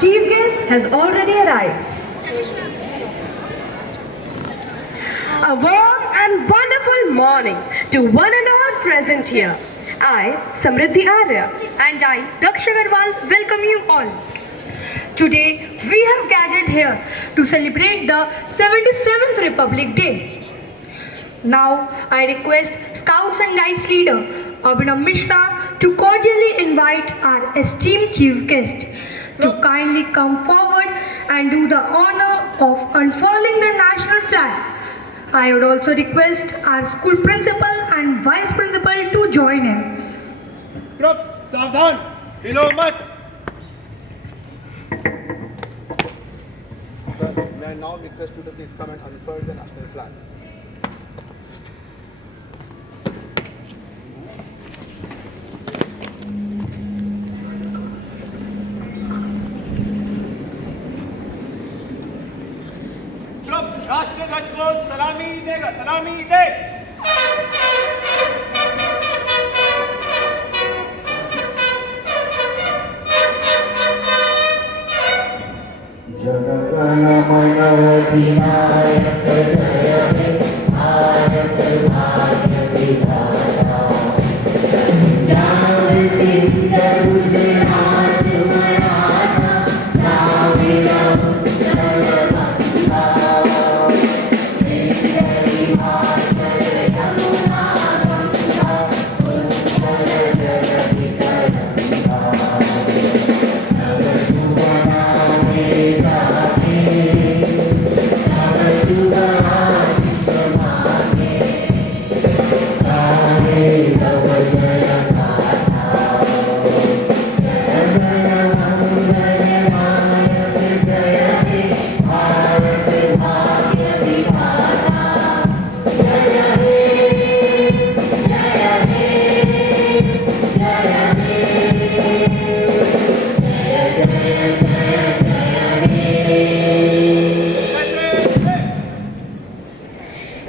chief guest has already arrived. A warm and wonderful morning to one and all present here. I, Samriddhi Arya, and I, Daksh Agarwal, welcome you all. Today, we have gathered here to celebrate the 77th Republic Day. Now, I request Scouts and Guides leader, Abhinav Mishra, to cordially invite our esteemed chief guest to kindly come forward and do the honor of unfurling the national flag. I would also request our school principal and vice principal to join in. Group, सावधान, हिलो मत. Sir, may I now request you to please come and unfurl the national flag. Group, राष्ट्रीय ध्वज को सलामी देगा, सलामी दे.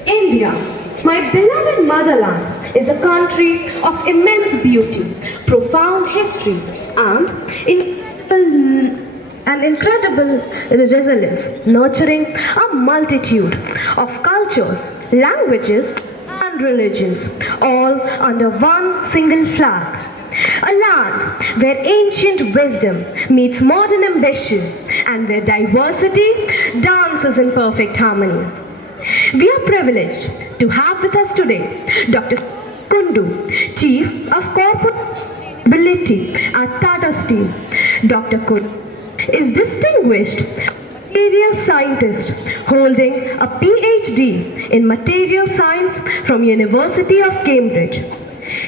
India, my beloved motherland, is a country of immense beauty, profound history, and incredible resilience, nurturing a multitude of cultures, languages, and religions, all under one single flag. A land where ancient wisdom meets modern ambition and where diversity dances in perfect harmony. We are privileged to have with us today Dr. Kundu, Chief of Corporate Ability at Tata Steel. Dr. Kundu is distinguished material scientist holding a PhD in material science from University of Cambridge.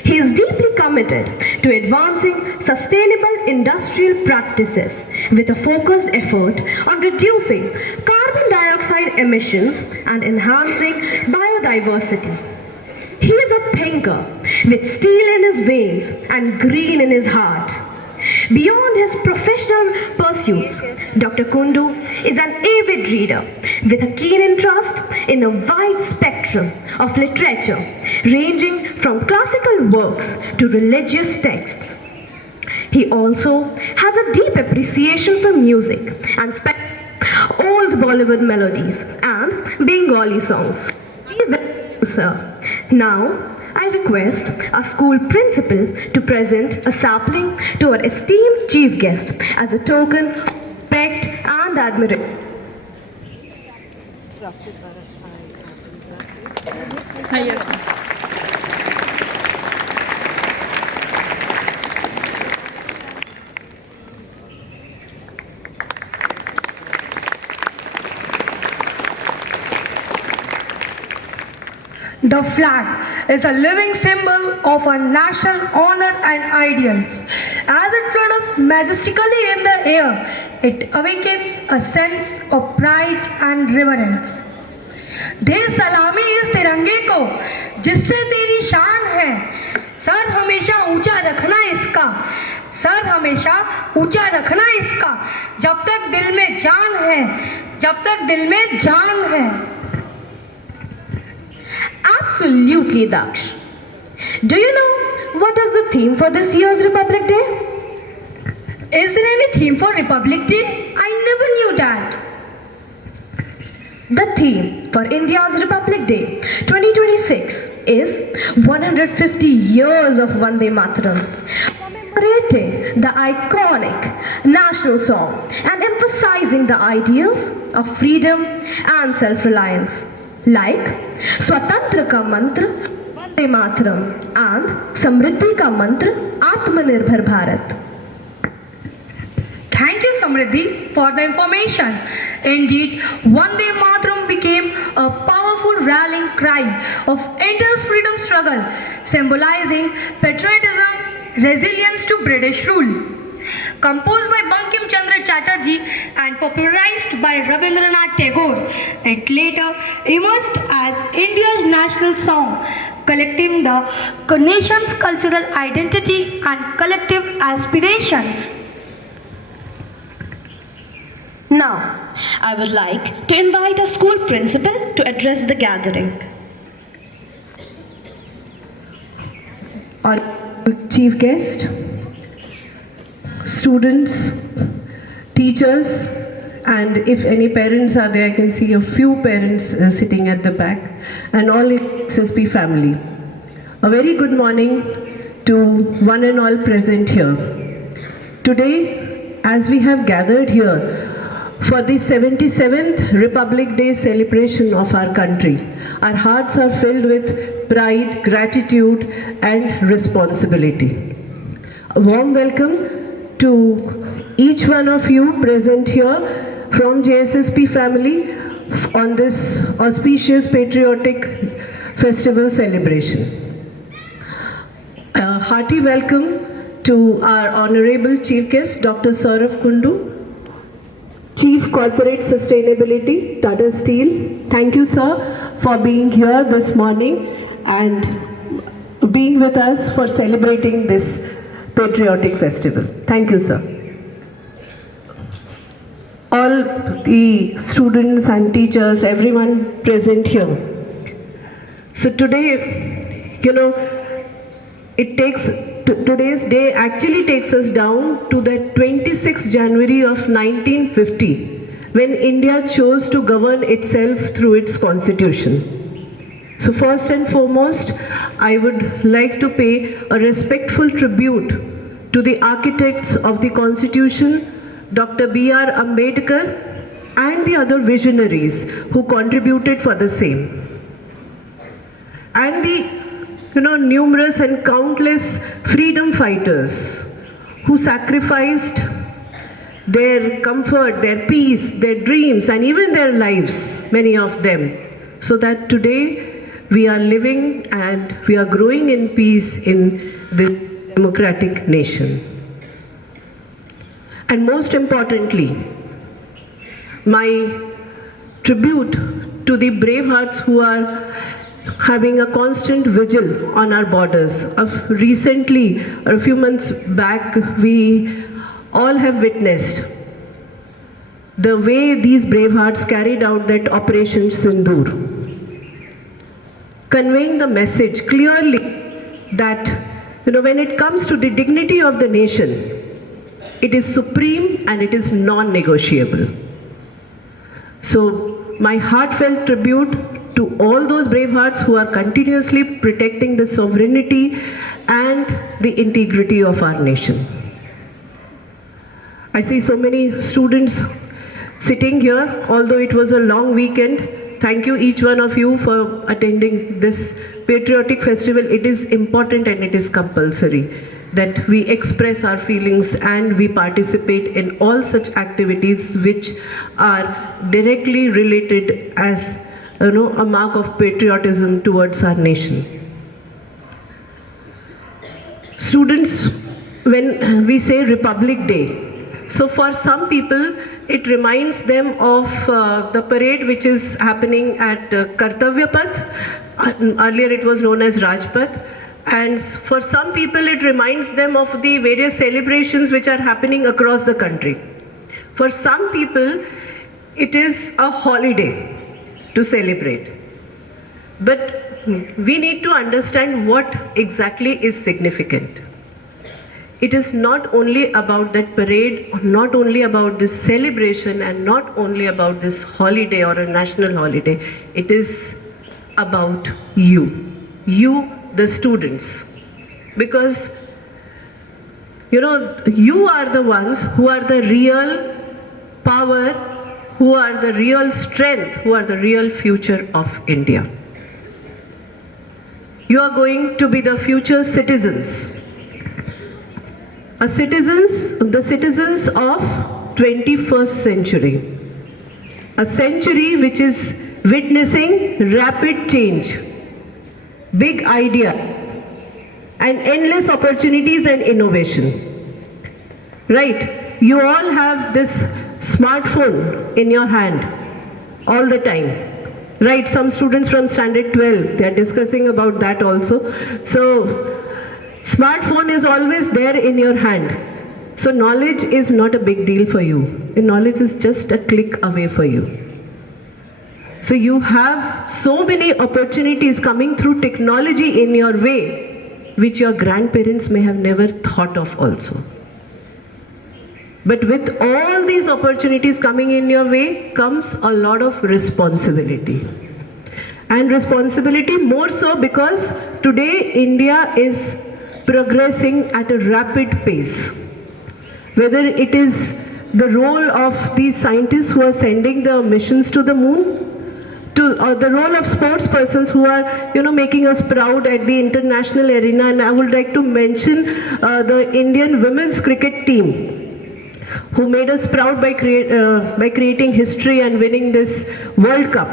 He is deeply committed to advancing sustainable industrial practices with a focused effort on reducing carbon dioxide emissions and enhancing biodiversity. He is a thinker with steel in his veins and green in his heart. Beyond his professional pursuits, Dr. Kundu is an avid reader with a keen interest in a wide spectrum of literature, ranging from classical works to religious texts. He also has a deep appreciation for music and old Bollywood melodies and Bengali songs. Sir, now I request our school principal to present a sapling to our esteemed chief guest as a token of respect and admiration. The flag is a living symbol of our national honor and ideals. As it flutters majestically in the air, it awakens a sense of pride and reverence. दे सलामी इस तिरंगे को जिससे तेरी शान है, sir हमेशा ऊंचा रखना इसका, सर हमेशा ऊंचा रखना इसका, जब तक दिल में जान है, जब तक दिल में जान है. Absolutely, Daksh. Do you know what is the theme for this year's Republic Day? Is there any theme for Republic Day? I never knew that. The theme for India's Republic Day 2026 is 150 years of Vande Mataram, commemorating the iconic national song and emphasizing the ideals of freedom and self-reliance, like Swatantra ka mantra Vande Mataram and Samriddhi ka mantra Atmanirbhar Bharat. Thank you, Samriddhi, for the information. Indeed, Vande Mataram became a powerful rallying cry of India's freedom struggle, symbolizing patriotism, resilience to British rule. Composed by Bankim Chandra Chatterjee and popularized by Rabindranath Tagore, it later emerged as India's national song, collecting the nation's cultural identity and collective aspirations. Now, I would like to invite our school principal to address the gathering. Our chief guest, students, teachers, and if any parents are there, I can see a few parents sitting at the back, and all JSSP family. A very good morning to one and all present here. Today, as we have gathered here, for the 77th Republic Day celebration of our country, our hearts are filled with pride, gratitude, and responsibility. A warm welcome to each one of you present here from JSSP family on this auspicious patriotic festival celebration. A hearty welcome to our honorable chief guest, Dr. Saurav Kundu, Chief Corporate Sustainability, Tata Steel. Thank you, sir, for being here this morning and being with us for celebrating this patriotic festival. Thank you, sir. All the students and teachers, everyone present here. So today, today's day actually takes us down to the 26th January of 1950, when India chose to govern itself through its constitution. So first and foremost, I would like to pay a respectful tribute to the architects of the constitution, Dr. B.R. Ambedkar, and the other visionaries who contributed for the same. And the numerous and countless freedom fighters who sacrificed their comfort, their peace, their dreams, and even their lives, many of them, so that today we are living and we are growing in peace in this democratic nation. And most importantly, my tribute to the brave hearts who are having a constant vigil on our borders. Recently, or a few months back, we all have witnessed the way these brave hearts carried out that Operation Sindoor, conveying the message clearly that when it comes to the dignity of the nation, it is supreme and it is non-negotiable. So my heartfelt tribute to all those brave hearts who are continuously protecting the sovereignty and the integrity of our nation. I see so many students sitting here, although it was a long weekend. Thank you each one of you for attending this patriotic festival. It is important and it is compulsory that we express our feelings and we participate in all such activities which are directly related as a mark of patriotism towards our nation. Students, when we say Republic Day, so for some people it reminds them of the parade which is happening at Kartavya Path. Earlier it was known as Rajpath. And for some people it reminds them of the various celebrations which are happening across the country. For some people it is a holiday to celebrate. But we need to understand what exactly is significant. it is not only about that parade, or not only about this celebration, and not only about this holiday or a national holiday. It is about you, the students. Because, you know, you are the ones who are the real power, who are the real strength, who are the real future of India. You are going to be the future citizens. The citizens of 21st century. A century which is witnessing rapid change, big idea, and endless opportunities and innovation. Right? You all have this smartphone in your hand all the time. Right? Some students from standard 12, they are discussing about that also. So, smartphone is always there in your hand. So knowledge is not a big deal for you. Knowledge is just a click away for you. So you have so many opportunities coming through technology in your way, which your grandparents may have never thought of also. But with all these opportunities coming in your way comes a lot of responsibility. And responsibility more so because today India is progressing at a rapid pace. Whether it is the role of these scientists who are sending the missions to the moon, or the role of sports persons who are, you know, making us proud at the international arena. And I would like to mention the Indian women's cricket team, who made us proud by creating history and winning this World Cup.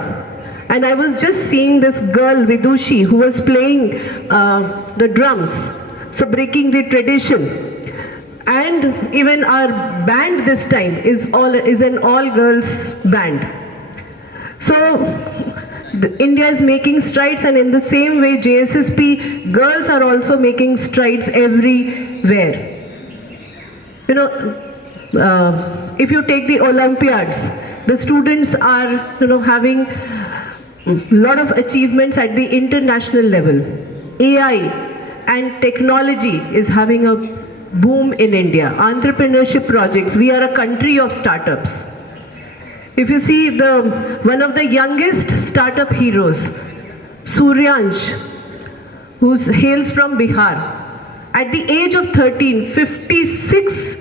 And I was just seeing this girl, Vidushi, who was playing the drums, so breaking the tradition. And even our band this time is an all-girls band. So India is making strides, and in the same way JSSP girls are also making strides everywhere. You know, if you take the Olympiads, the students are, you know, having a lot of achievements at the international level. AI and technology is having a boom in India. Entrepreneurship projects, we are a country of startups. If you see one of the youngest startup heroes, Suryansh, who hails from Bihar, at the age of 13, 56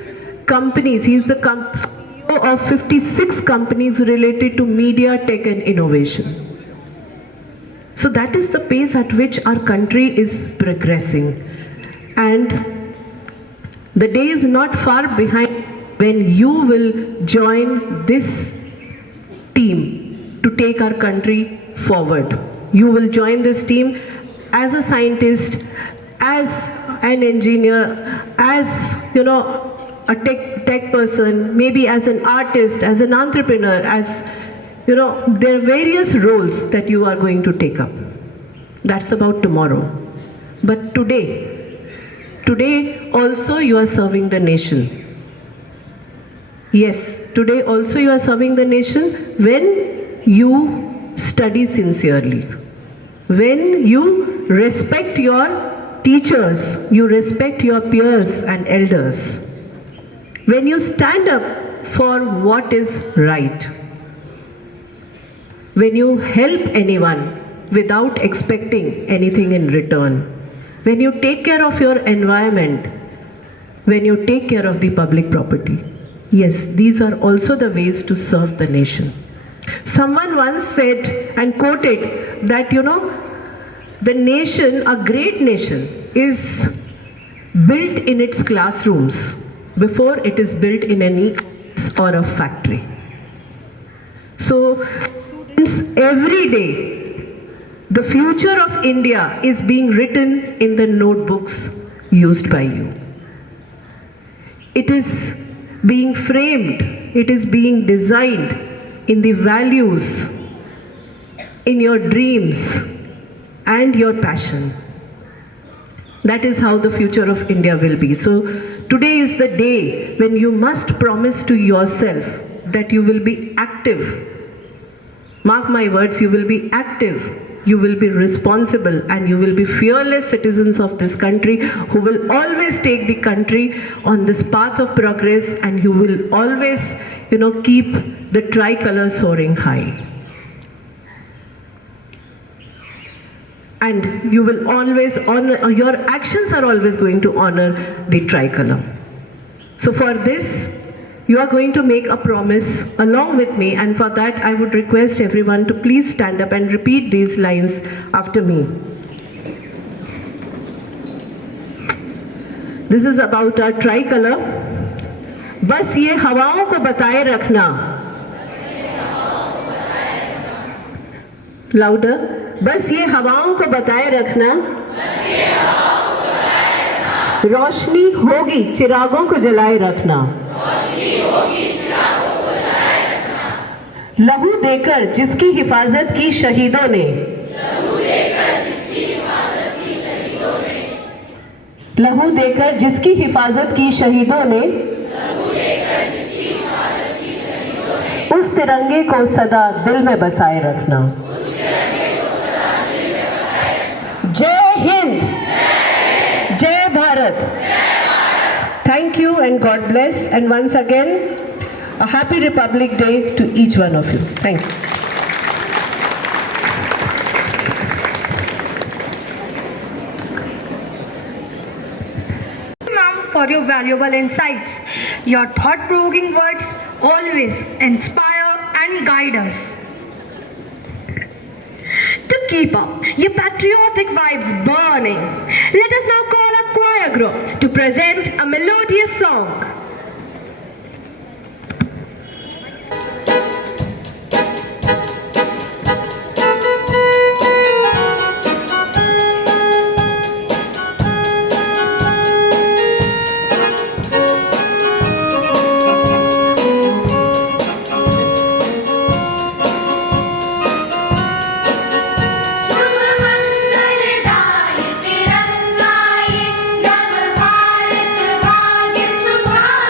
companies, he's the CEO of 56 companies related to media, tech and innovation. So that is the pace at which our country is progressing. And the day is not far behind when you will join this team to take our country forward. You will join this team as a scientist, as an engineer, as, you know, a tech person, maybe as an artist, as an entrepreneur, as, you know, there are various roles that you are going to take up. That's about tomorrow. But today also you are serving the nation. Yes, today also you are serving the nation when you study sincerely, when you respect your teachers, you respect your peers and elders, when you stand up for what is right, when you help anyone without expecting anything in return, when you take care of your environment, when you take care of the public property. Yes, these are also the ways to serve the nation. Someone once said and quoted that, you know, the nation, a great nation, is built in its classrooms before it is built in any office or a factory. So, students, every day, the future of India is being written in the notebooks used by you. It is being framed, it is being designed in the values, in your dreams and your passion. That is how the future of India will be. So today is the day when you must promise to yourself that you will be active. Mark my words, you will be active you will be responsible and you will be fearless citizens of this country who will always take the country on this path of progress, and you will always, keep the tricolor soaring high. And you will always honor, your actions are always going to honor the tricolor. So for this, you are going to make a promise along with me, and for that I would request everyone to please stand up and repeat these lines after me. This is about our tricolor. बस ये हवाओं को बताए रखना. Louder. बस ये हवाओं को बताए रखना. रोशनी होगी चिरागों को जलाए रखना. लहू देकर जिसकी हिफाजत की शहीदों ने. लहू देकर जिसकी हिफाजत की शहीदों ने. उस तिरंगे को सदा दिल में बसाए रखना. जय हिंद. जय Bharat. Thank you and God bless, and once again a happy Republic Day to each one of you. Thank you. Ma'am, for your valuable insights. Your thought-provoking words always inspire and guide us. To keep up your patriotic vibes burning, let us now call a choir group to present a melodious song. Bharat भाग्य Subhash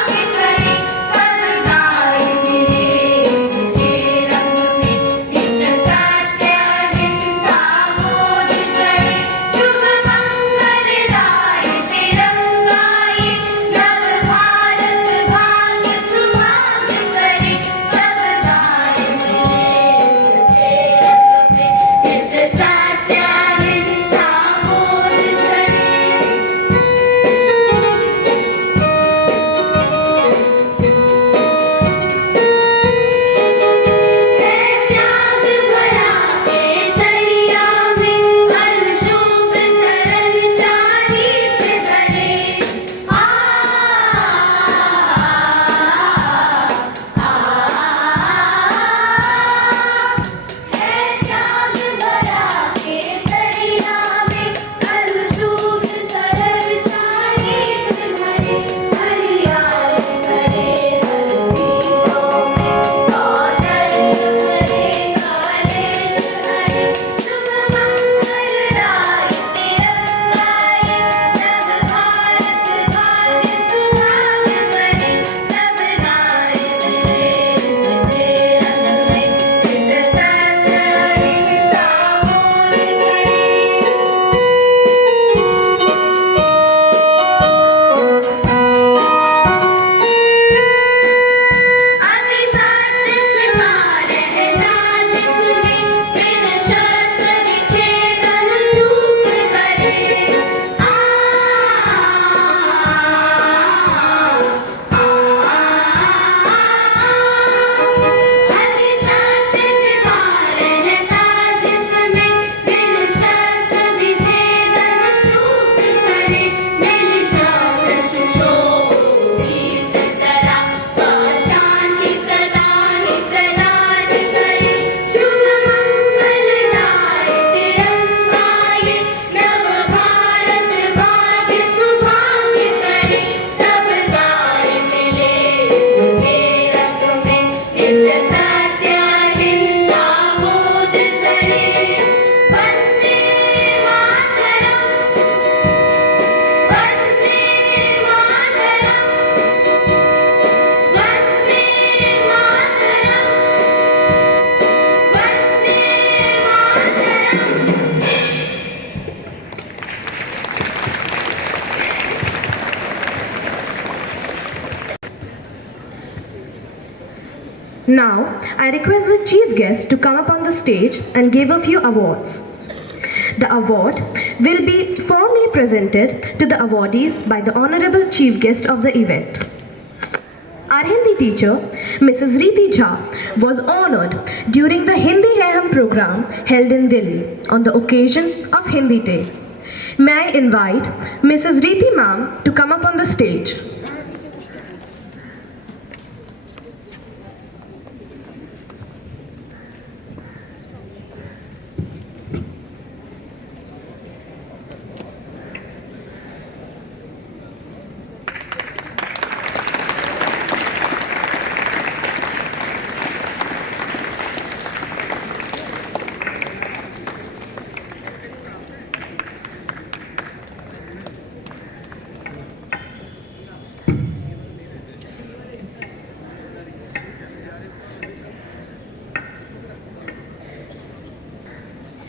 Now, I request the chief guest to come up on the stage and give a few awards. The award will be formally presented to the awardees by the Honorable Chief Guest of the event. Our Hindi teacher, Mrs. Reeti Jha, was honored during the Hindi Hai Hum program held in Delhi on the occasion of Hindi Day. May I invite Mrs. Reeti ma'am to come up on the stage.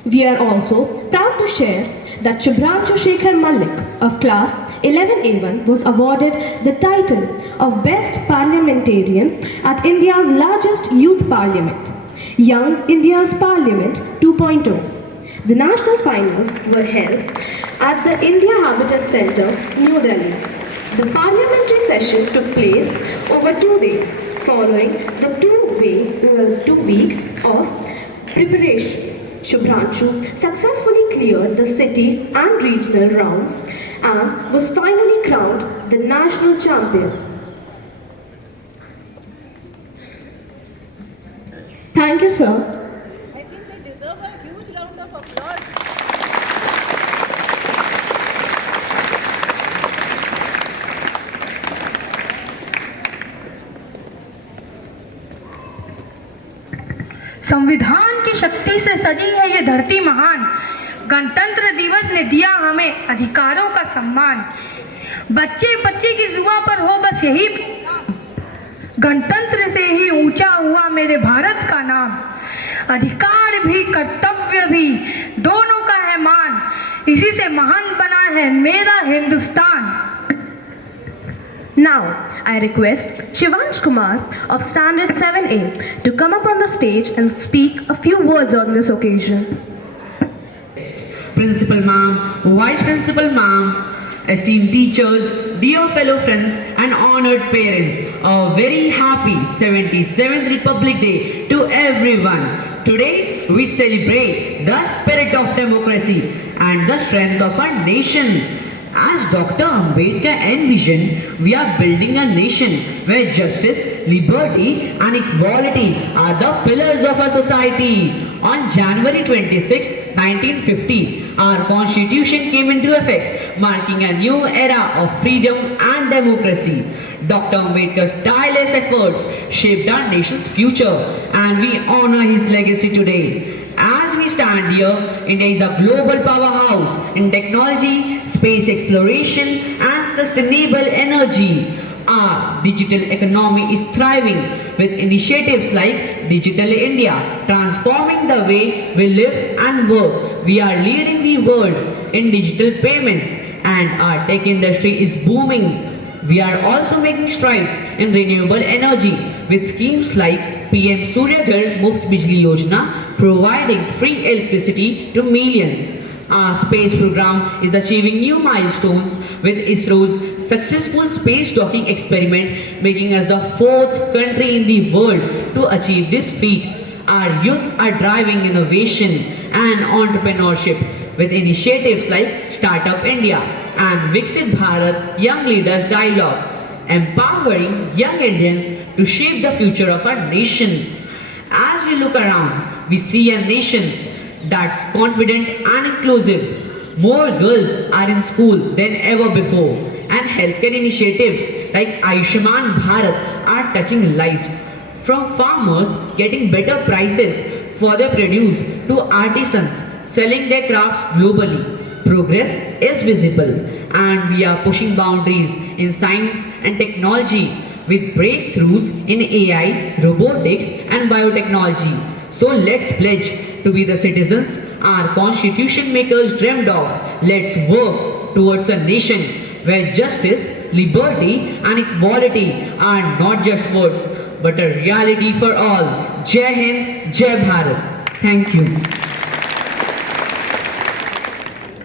We are also proud to share that Shubhranshu Shekhar Malik of class 11A1 was awarded the title of Best Parliamentarian at India's largest youth parliament, Young India's Parliament 2.0. The national finals were held at the India Habitat Centre, New Delhi. The parliamentary session took place over 2 days, following the 2 weeks of preparation. Shubhranshu successfully cleared the city and regional rounds and was finally crowned the national champion. Thank you, sir. I think they deserve a huge round of applause. संविधान की शक्ति से सजी है ये धरती महान। गणतंत्र दिवस ने दिया हमें अधिकारों का सम्मान। बच्चे बच्चे की जुबां पर हो बस यही, गणतंत्र से ही ऊंचा हुआ मेरे भारत का नाम। अधिकार भी कर्तव्य भी दोनों का है मान, इसी से महान बना है मेरा Hindustan. Now, I request Shivansh Kumar of Standard 7A to come up on the stage and speak a few words on this occasion. Principal ma'am, Vice Principal ma'am, esteemed teachers, dear fellow friends and honored parents, a very happy 77th Republic Day to everyone. Today we celebrate the spirit of democracy and the strength of our nation. As Dr. Ambedkar envisioned, we are building a nation where justice, liberty and equality are the pillars of our society. On January 26, 1950, our constitution came into effect, marking a new era of freedom and democracy. Dr. Ambedkar's tireless efforts shaped our nation's future, and we honor his legacy today. As we stand here, India is a global powerhouse in technology, space exploration and sustainable energy. Our digital economy is thriving with initiatives like Digital India, transforming the way we live and work. We are leading the world in digital payments and our tech industry is booming. We are also making strides in renewable energy with schemes like PM Surya Ghar Muft Bijli Yojana, providing free electricity to millions. Our space program is achieving new milestones with ISRO's successful space docking experiment, making us the 4th country in the world to achieve this feat. Our youth are driving innovation and entrepreneurship with initiatives like Startup India and Viksit Bharat Young Leaders Dialogue, empowering young Indians to shape the future of our nation. As we look around, we see a nation that's confident and inclusive. More girls are in school than ever before, and healthcare initiatives like Ayushman Bharat are touching lives. From farmers getting better prices for their produce to artisans selling their crafts globally, progress is visible, and we are pushing boundaries in science and technology with breakthroughs in AI, robotics and biotechnology. So let's pledge to be the citizens our constitution makers dreamed of. Let's work towards a nation where justice, liberty and equality are not just words but a reality for all. Jai Hind, Jai Bharat. Thank you.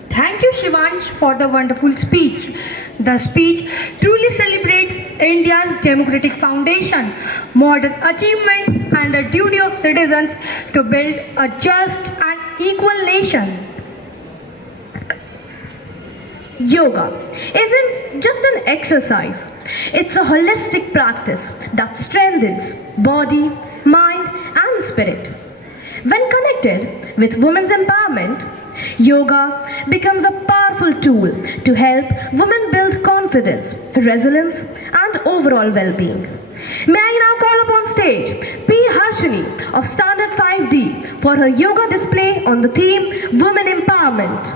Thank you, Shivansh, for the wonderful speech. The speech truly celebrates India's democratic foundation, modern achievements, and the duty of citizens to build a just and equal nation. Yoga isn't just an exercise, it's a holistic practice that strengthens body, mind, and spirit. When connected with women's empowerment, yoga becomes a powerful tool to help women build confidence, resilience, and overall well-being. May I now call upon stage P. Harshini of Standard 5D for her yoga display on the theme Women Empowerment.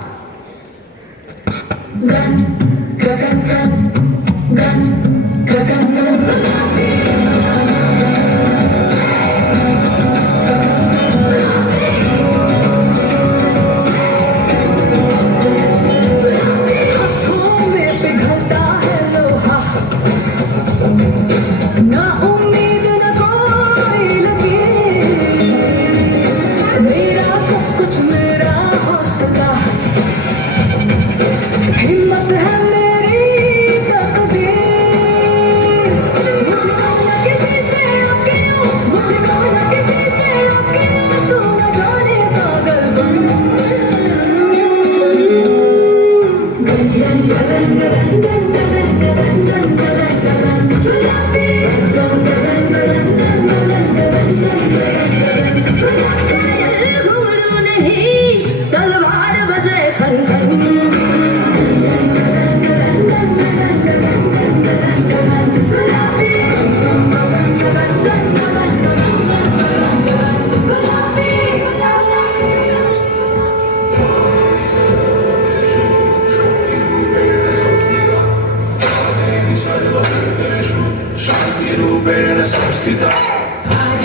आज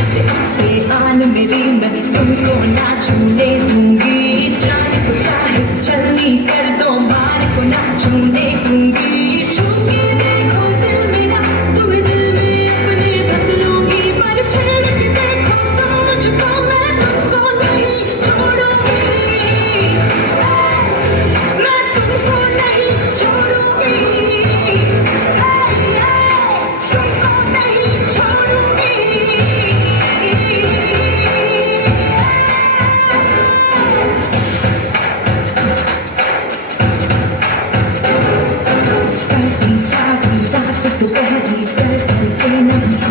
से आन मेरी मैं तुमको ना छूने दूंगी, जाने को चाहे चलनी कर दो, बार को ना छूने दूंगी। छू के देखो दिल मेरा, तुम्हें दिल में अपने बदलूंगी, पर छेड़ के देखो तो मुझको, मैं तुमको नहीं छोड़ूंगी, मैं तुमको नहीं छोड़ूंगी, तुमको नहीं छोड़ूंगी।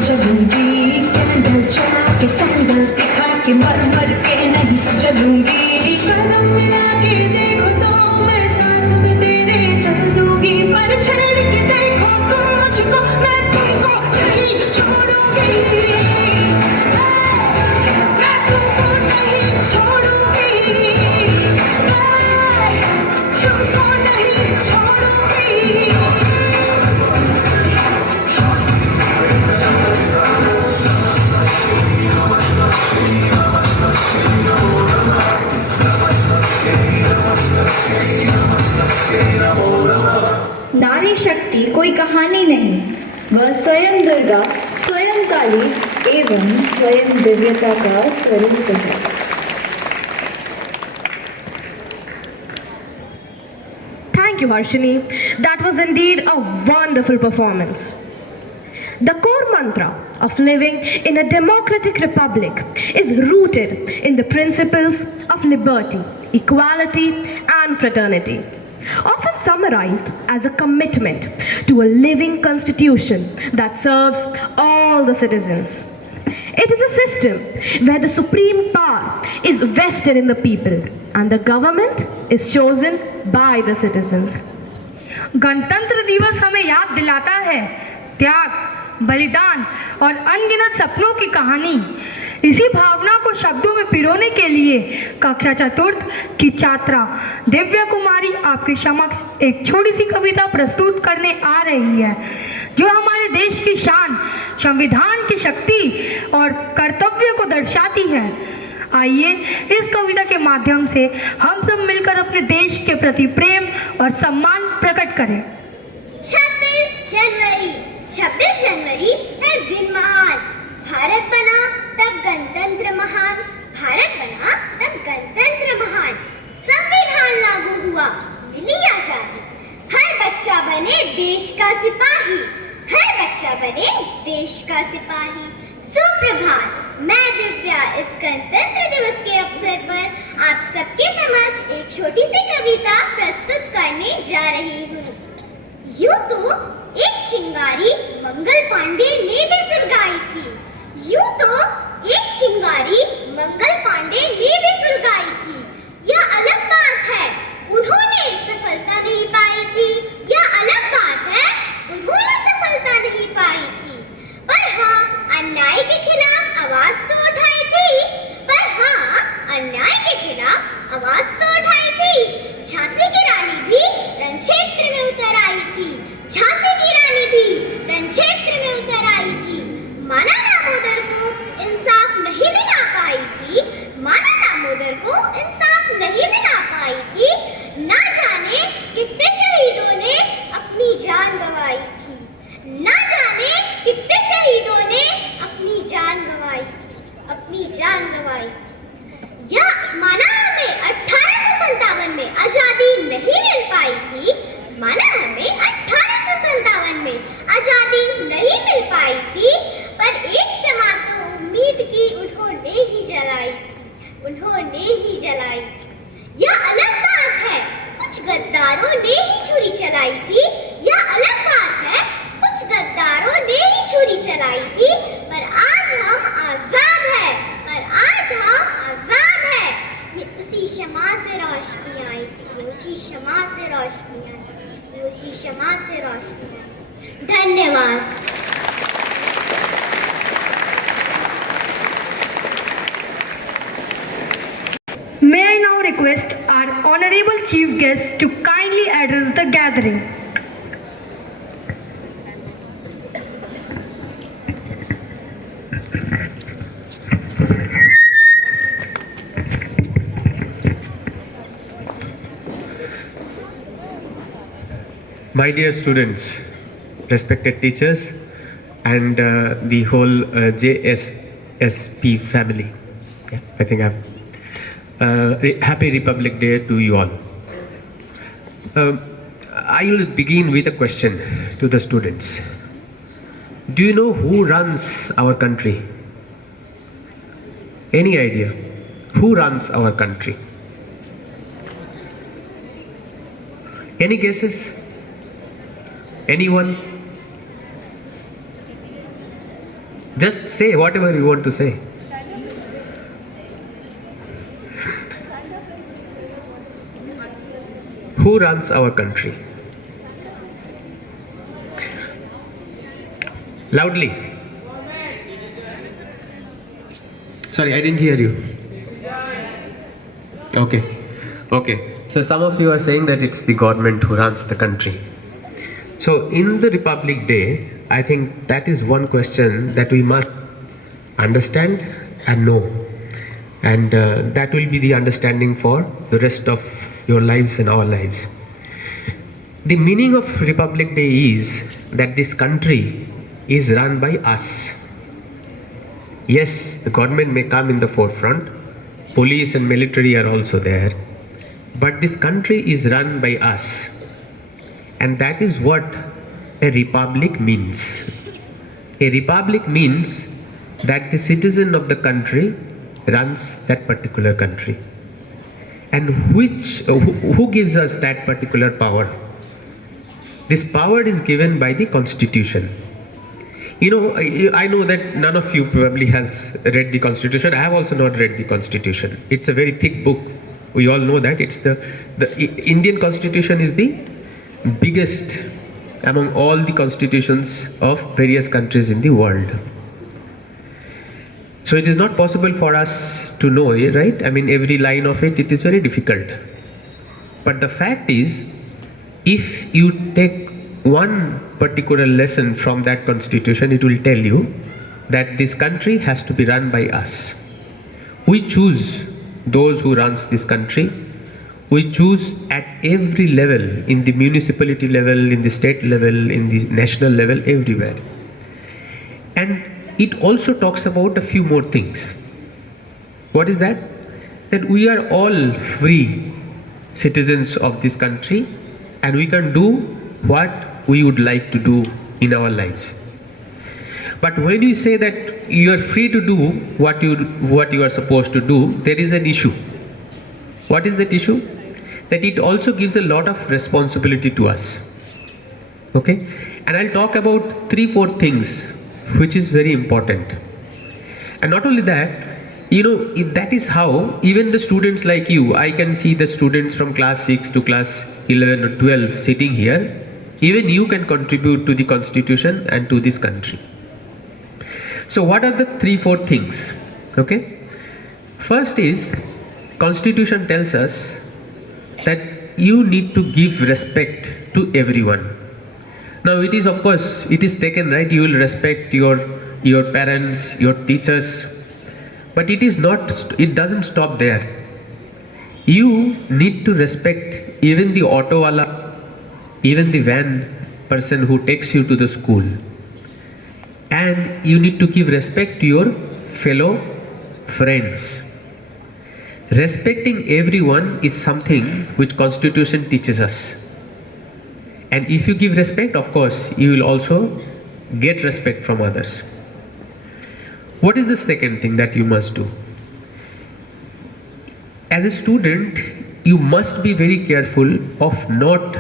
चलूंगी, कैंडल चला के सैंडल दिखा के मर मर के नहीं चलूंगी, कदम मिला के देखो तो मैं साथ में तेरे चल दूंगी, पर छेड़ के देखो तुम मुझको, मैं तुमको नहीं छोड़ूंगी, मैं तुमको नहीं छोड़ूंगी, तुमको नहीं छोड़ूंगी। नारी शक्ति कोई कहानी नहीं, वह स्वयं दुर्गा, स्वयं काली एवं स्वयं दिव्यता का स्वरूप है। Thank you, Harshini. That was indeed a wonderful performance. The core mantra of living in a democratic republic is rooted in the principles of liberty, equality, and fraternity, often summarized as a commitment to a living constitution that serves all the citizens. It is a system where the supreme power is vested in the people and the government is chosen by the citizens. गणतंत्र दिवस हमें याद दिलाता है त्याग, बलिदान और अनगिनत सपनों की कहानी। इसी भावना को शब्दों में पिरोने के लिए कक्षा चतुर्थ की छात्रा दिव्या कुमारी आपके समक्ष एक छोटी सी कविता प्रस्तुत करने आ रही है, जो हमारे देश की शान, संविधान की शक्ति और कर्तव्य को दर्शाती है। आइए इस कविता के माध्यम से हम सब मिलकर अपने देश के प्रति प्रेम और सम्मान प्रकट करें। 26 जनवरी है दिन महान, बच्चा बने देश का सिपाही। सुप्रभात, मैं दिव्या इस गणतंत्र दिवस के अवसर पर आप सबके समक्ष एक छोटी सी कविता प्रस्तुत करने जा रही हूँ। यूं तो एक चिंगारी मंगल पांडे ने भी सुलगाई थी। यूं तो एक चिंगारी मंगल पांडे ने भी सुलगाई थी। यह अलग बात है उन्होंने सफलता नहीं पाई थी। यह अलग बात है उन्होंने सफलता नहीं पाई थी। पर हाँ, अन्याय के खिलाफ आवाज तो उठाई थी। पर हाँ, अन्याय के खिलाफ आवाज तो उठाई थी। झांसी की रानी भी रण क्षेत्र में उतर आई थी। झांसी की रानी भी रण क्षेत्र में उतर आई थी। माना दामोदर को इंसाफ नहीं दिला पाई थी। माना दामोदर को इंसाफ नहीं दिला पाई थी। ना जाने कितने शहीदों ने अपनी जान गंवाई थी। ना जाने कितने शहीदों ने अपनी जान गंवाई थी। अपनी जान गंवाई। या माना हमें 1857 में आजादी नहीं मिल पाई थी। माना हमें 1857 में आजादी नहीं मिल पाई थी। पर एक क्षमा तो उम्मीद की उन्होंने ही जलाई थी। उन्होंने ही जलाई थी। यह अलग बात है कुछ गद्दारों ने ही छुरी चलाई थी। यह अलग बात है कुछ गद्दारों ने ही छुरी चलाई थी। पर आज हम आजाद हैं। पर आज हम आजाद हैं। ये उसी क्षमा से रोशनी आई थी। उसी क्षमा से रोशनी आई थी। उसी क्षमा से रोशनी आई। धन्यवाद। May I now request our honorable chief guest to kindly address the gathering. My dear students, respected teachers, and the whole JSSP family, yeah, I think Happy Republic Day to you all. I will begin with a question to the students. Do you know who runs our country? Any idea? Who runs our country? Any guesses? Anyone? Just say whatever you want to say. Who runs our country? Loudly. Sorry, I didn't hear you. Okay. So some of you are saying that it's the government who runs the country. So in the Republic Day, I think that is one question that we must understand and know. And that will be the understanding for the rest of your lives and our lives. The meaning of Republic Day is that this country is run by us. Yes, the government may come in the forefront, police and military are also there, but this country is run by us. And that is what a republic means. A republic means that the citizen of the country runs that particular country. And who gives us that particular power? This power is given by the Constitution. You know, I know that none of you probably has read the Constitution. I have also not read the Constitution. It's a very thick book. We all know that. It's the Indian Constitution is the biggest among all the constitutions of various countries in the world. So it is not possible for us to know it, right? I mean, every line of it is very difficult. But the fact is, if you take one particular lesson from that constitution, it will tell you that this country has to be run by us. We choose those who runs this country. We choose at every level, in the municipality level, in the state level, in the national level, everywhere. And it also talks about a few more things. What is that? That we are all free citizens of this country and we can do what we would like to do in our lives. But when you say that you are free to do what you are supposed to do, there is an issue. What is that issue? That it also gives a lot of responsibility to us. Okay? And I'll talk about 3-4 things which is very important. And not only that, that is how even the students like you, I can see the students from class 6 to class 11 or 12 sitting here, even you can contribute to the constitution and to this country. So what are the 3-4 things? Okay? First is, constitution tells us that you need to give respect to everyone. Now it is, of course, it is taken, right? You will respect your parents, your teachers, but it doesn't stop there. You need to respect even the auto wala, even the van person who takes you to the school. And you need to give respect to your fellow friends. Respecting everyone is something which Constitution teaches us. And if you give respect, of course, you will also get respect from others. What is the second thing that you must do? As a student, you must be very careful of not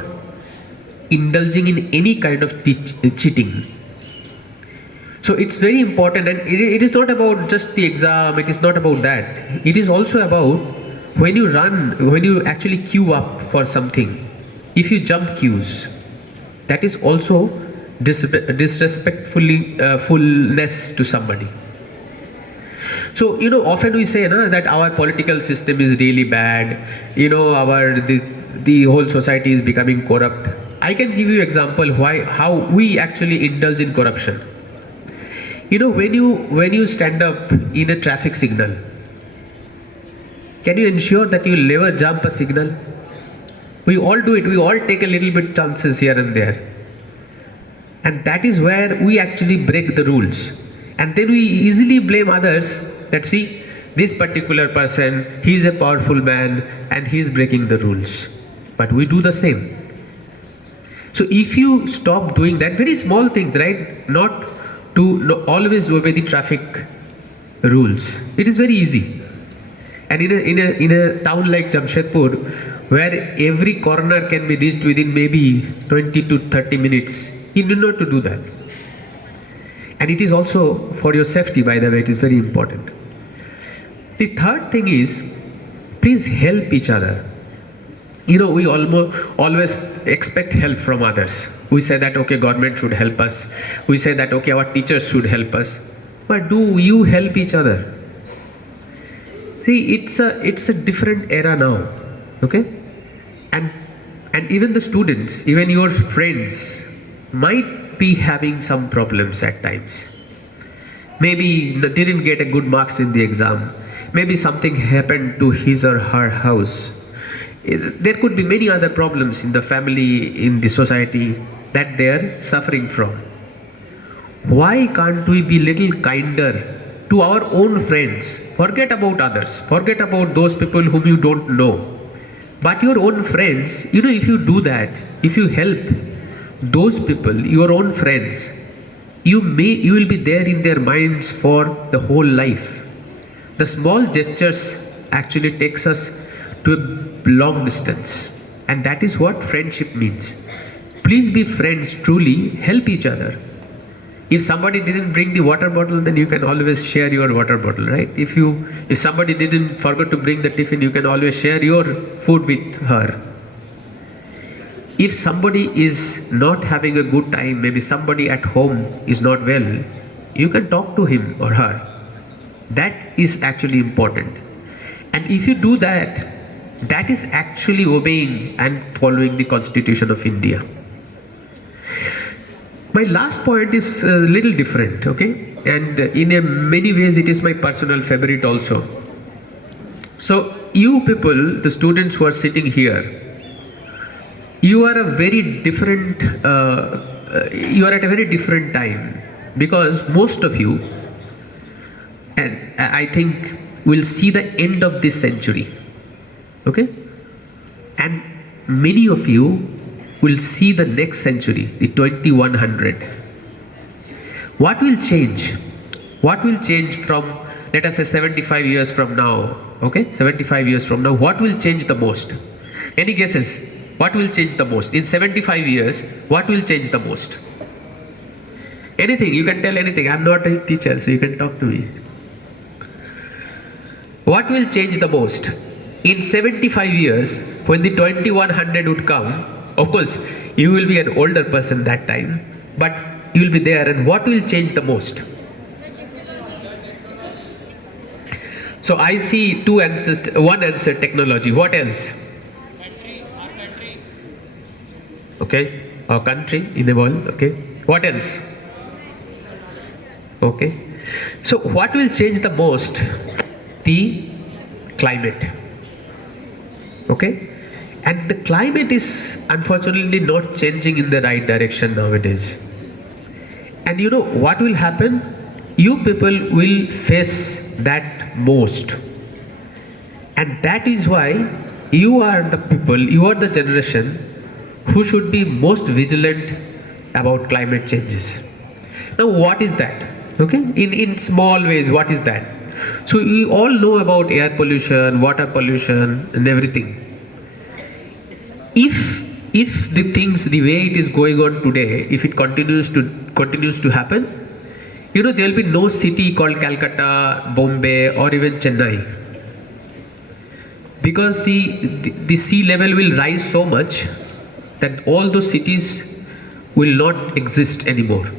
indulging in any kind of cheating. So it's very important, and it is not about just the exam, it is not about that. It is also about when you actually queue up for something, if you jump queues, that is also disrespectfulness to somebody. So, often we say that our political system is really bad, the whole society is becoming corrupt. I can give you example how we actually indulge in corruption. When you stand up in a traffic signal, can you ensure that you will never jump a signal? We all do it. We all take a little bit chances here and there. And that is where we actually break the rules. And then we easily blame others that, see, this particular person, he is a powerful man and he is breaking the rules. But we do the same. So if you stop doing that, very small things, right? Not to always obey the traffic rules. It is very easy. And in a town like Jamshedpur, where every corner can be reached within maybe 20 to 30 minutes, you need not to do that. And it is also for your safety, by the way, it is very important. The third thing is, please help each other. We always expect help from others. We say that, okay, government should help us. We say that, okay, our teachers should help us. But do you help each other? See, it's a different era now, okay? And even the students, even your friends might be having some problems at times. Maybe didn't get a good marks in the exam. Maybe something happened to his or her house. There could be many other problems in the family, in the society that they are suffering from. Why can't we be little kinder to our own friends? Forget about others. Forget about those people whom you don't know. But your own friends, if you do that, if you help those people, your own friends, you will be there in their minds for the whole life. The small gestures actually takes us to a long distance, and that is what friendship means. Please be friends, truly help each other. If somebody didn't bring the water bottle, then you can always share your water bottle, right? If somebody didn't forget to bring the tiffin, you can always share your food with her. If somebody is not having a good time, maybe somebody at home is not well, you can talk to him or her. That is actually important. And if you do that, that is actually obeying and following the Constitution of India. My last point is a little different, okay? And in many ways it is my personal favorite also. So you people, the students who are sitting here, you are a very different, you are at a very different time, because most of you, and I think, will see the end of this century, okay? And many of you will see the next century, the 2100. What will change? What will change from, let us say, 75 years from now? Okay, 75 years from now, what will change the most? Any guesses? What will change the most? In 75 years, what will change the most? Anything, you can tell anything. I'm not a teacher, so you can talk to me. What will change the most? In 75 years, when the 2100 would come, of course, you will be an older person that time, but you will be there, and what will change the most? So I see two answers, one answer, technology. What else? Okay, our country in the world, okay. What else? Okay. So what will change the most? The climate. Okay. And the climate is unfortunately not changing in the right direction nowadays. And you know what will happen? You people will face that most. And that is why you are the people, you are the generation who should be most vigilant about climate changes. Now what is that? Okay, in small ways, what is that? So you all know about air pollution, water pollution and everything. If the things, the way it is going on today, if it continues to happen, you know, there will be no city called Calcutta, Bombay or even Chennai. Because the sea level will rise so much that all those cities will not exist anymore.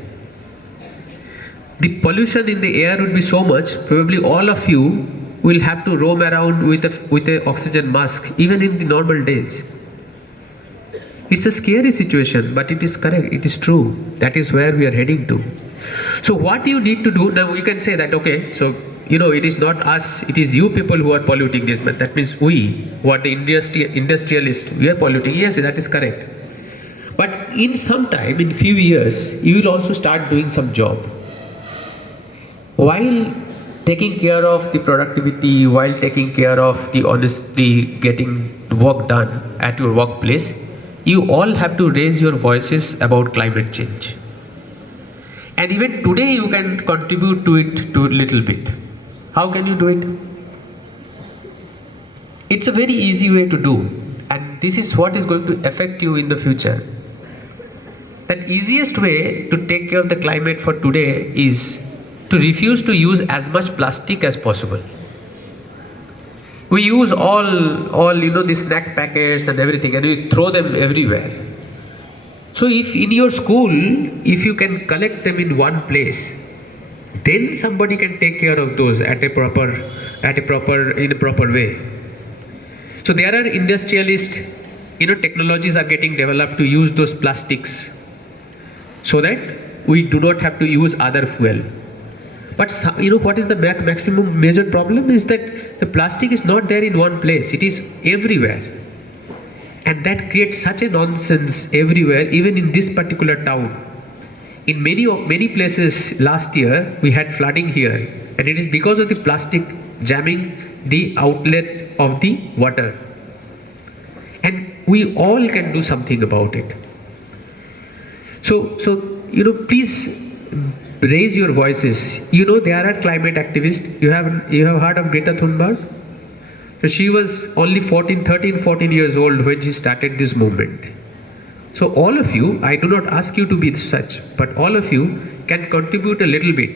The pollution in the air would be so much, probably all of you will have to roam around with a oxygen mask, even in the normal days. It's a scary situation, but it is correct, it is true. That is where we are heading to. So what you need to do, now you can say that, okay, so you know, it is not us, it is you people who are polluting this, but that means we, who are the industrialists, we are polluting. Yes, that is correct. But in some time, in few years, you will also start doing some job. While taking care of the productivity, while taking care of the honesty, getting work done at your workplace, you all have to raise your voices about climate change. And even today you can contribute to it to a little bit. How can you do it? It's a very easy way to do, and this is what is going to affect you in the future. The easiest way to take care of the climate for today is to refuse to use as much plastic as possible. We use all you know, the snack packets and everything, and we throw them everywhere. So if in your school, if you can collect them in one place, then somebody can take care of those in a proper way. So there are industrialists, you know, technologies are getting developed to use those plastics so that we do not have to use other fuel. But you know what is the maximum major problem is that the plastic is not there in one place, it is everywhere. And that creates such a nonsense everywhere, even in this particular town. In many places last year, we had flooding here, and it is because of the plastic jamming the outlet of the water. And we all can do something about it. So you know, please raise your voices. You know, there are climate activists. You have heard of Greta Thunberg? So she was only 13-14 years old when she started this movement. So all of you, I do not ask you to be such, but all of you can contribute a little bit.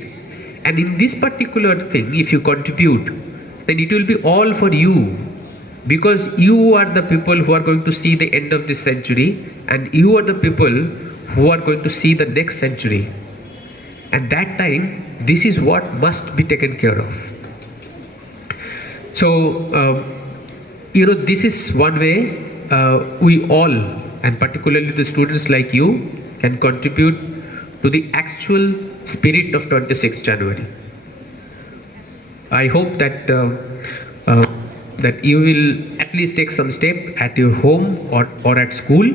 And in this particular thing, if you contribute, then it will be all for you. Because you are the people who are going to see the end of this century, and you are the people who are going to see the next century. And that time, this is what must be taken care of. So, you know, this is one way we all, and particularly the students like you, can contribute to the actual spirit of 26th January. I hope that that you will at least take some step at your home or at school,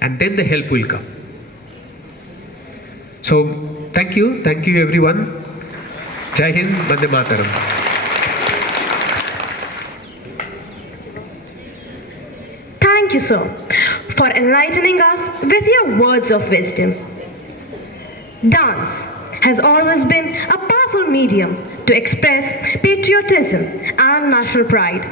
and then the help will come. So, thank you everyone. Jai Hind, Vande Mataram. Thank you, sir, for enlightening us with your words of wisdom. Dance has always been a powerful medium to express patriotism and national pride.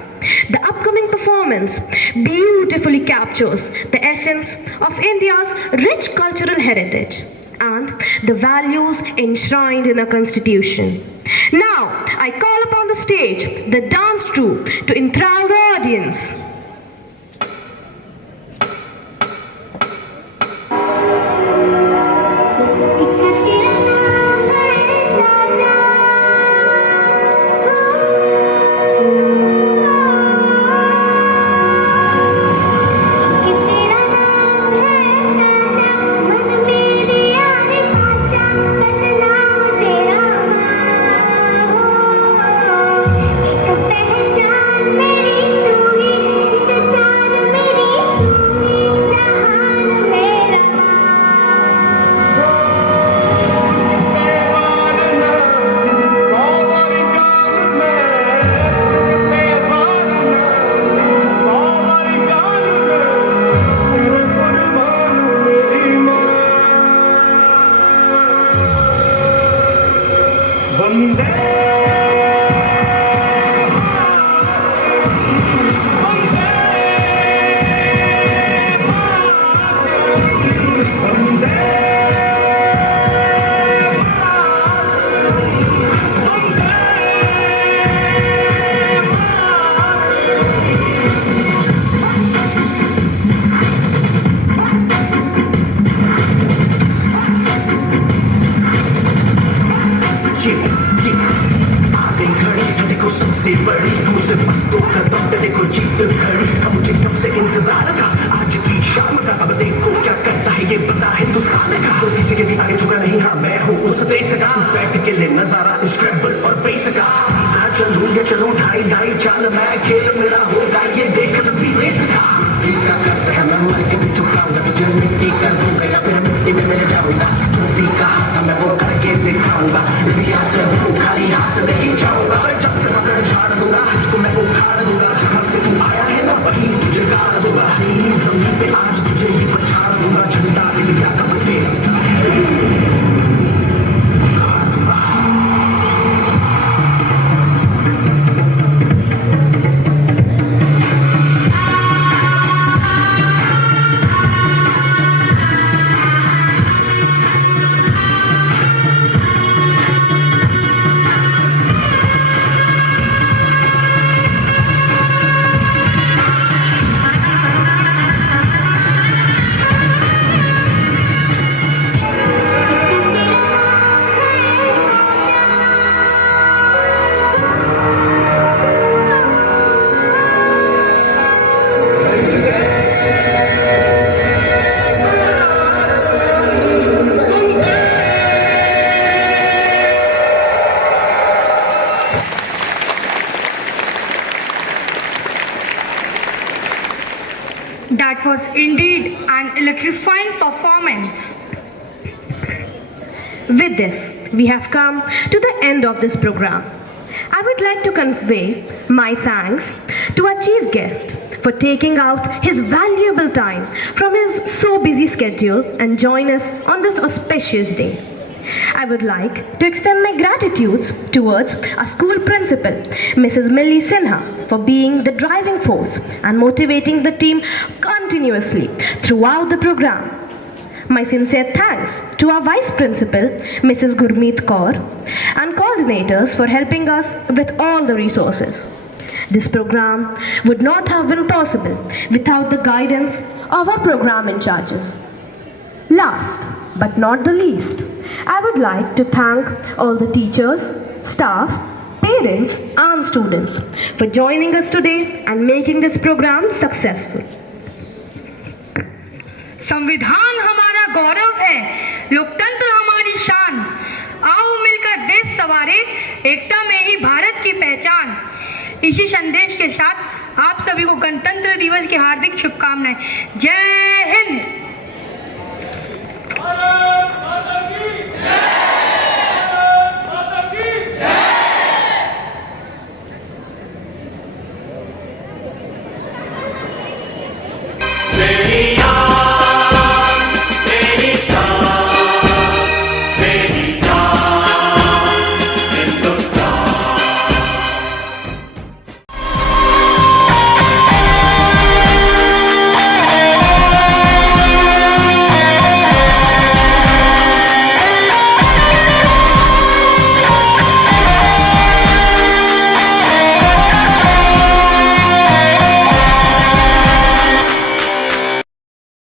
The upcoming performance beautifully captures the essence of India's rich cultural heritage and the values enshrined in our constitution. Now, I call upon the stage the dance troupe to enthrall the audience. That was indeed an electrifying performance. With this, we have come to the end of this program. I would like to convey my thanks to our chief guest for taking out his valuable time from his so busy schedule and join us on this auspicious day. I would like to extend my gratitudes towards our school principal, Mrs. Millie Sinha, for being the driving force and motivating the team continuously throughout the program. My sincere thanks to our Vice Principal, Mrs. Gurmeet Kaur, and coordinators for helping us with all the resources. This program would not have been possible without the guidance of our program in charges. Last but not the least, I would like to thank all the teachers, staff, parents and students for joining us today and making this program successful. संविधान हमारा गौरव है, लोकतंत्र हमारी शान। आओ मिलकर देश संवारे, एकता में ही भारत की पहचान। इसी संदेश के साथ आप सभी को गणतंत्र दिवस की हार्दिक शुभकामनाएं। जय हिंद।